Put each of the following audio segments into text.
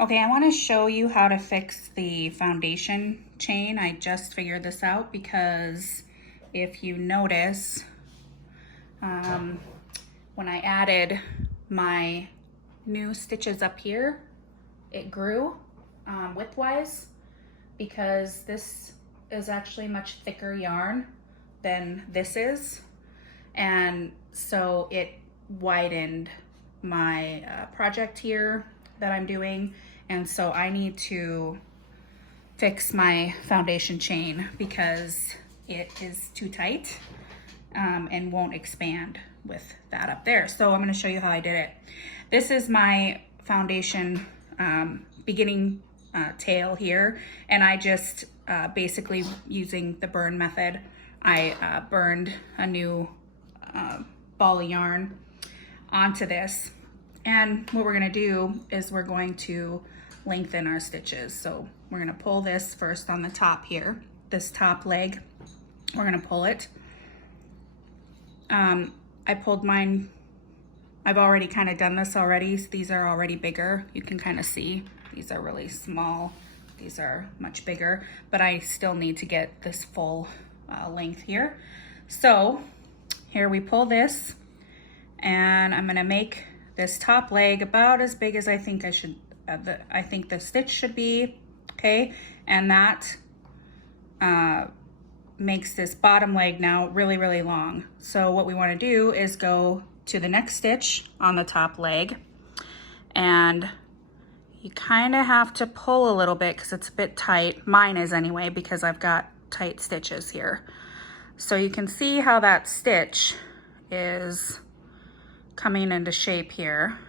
Okay, I want to show you how to fix the foundation chain. I just figured this out because if you notice, when I added my new stitches up here, it grew widthwise because this is actually much thicker yarn than this is. And so it widened my project here that I'm doing. And so I need to fix my foundation chain because it is too tight and won't expand with that up there. So I'm going to show you how I did it. This is my foundation beginning tail here, and I just basically using the burn method, I burned a new ball of yarn onto this. And what we're going to do is we're going to lengthen our stitches. So we're going to pull this first on the top here, this top leg. We're going to pull it. I pulled mine. I've already kind of done this already. So these are already bigger. You can kind of see these are really small. These are much bigger, but I still need to get this full length here. So here we pull this, and I'm going to make this top leg about as big as I think I should. I think the stitch should be, okay, and that makes this bottom leg now really, really long. So what we want to do is go to the next stitch on the top leg, and you kind of have to pull a little bit because it's a bit tight. Mine is anyway, because I've got tight stitches here. So you can see how that stitch is coming into shape here.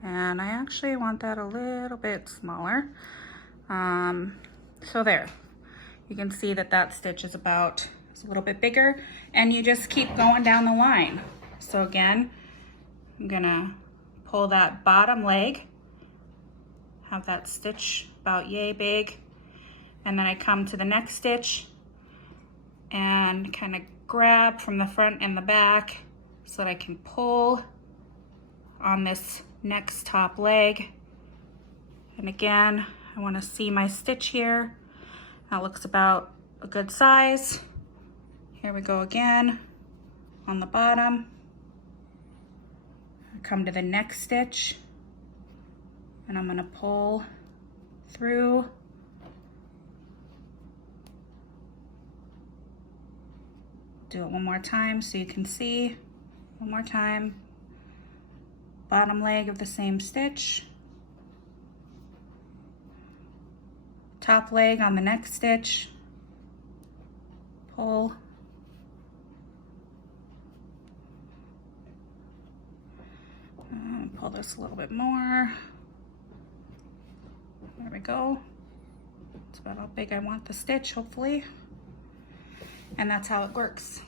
And I actually want that a little bit smaller. So there, you can see that that stitch is about, it's a little bit bigger, and you just keep going down the line. So again, I'm gonna pull that bottom leg, have that stitch about yay big, and then I come to the next stitch and kind of grab from the front and the back so that I can pull on this next top leg. And again, I want to see my stitch here. That looks about a good size. Here we go again on the bottom. I come to the next stitch, and I'm going to pull through. Do it one more time so you can see. One more time. Bottom leg of the same stitch. Top leg on the next stitch. Pull. Pull this a little bit more. There we go. It's about how big I want the stitch, hopefully. And that's how it works.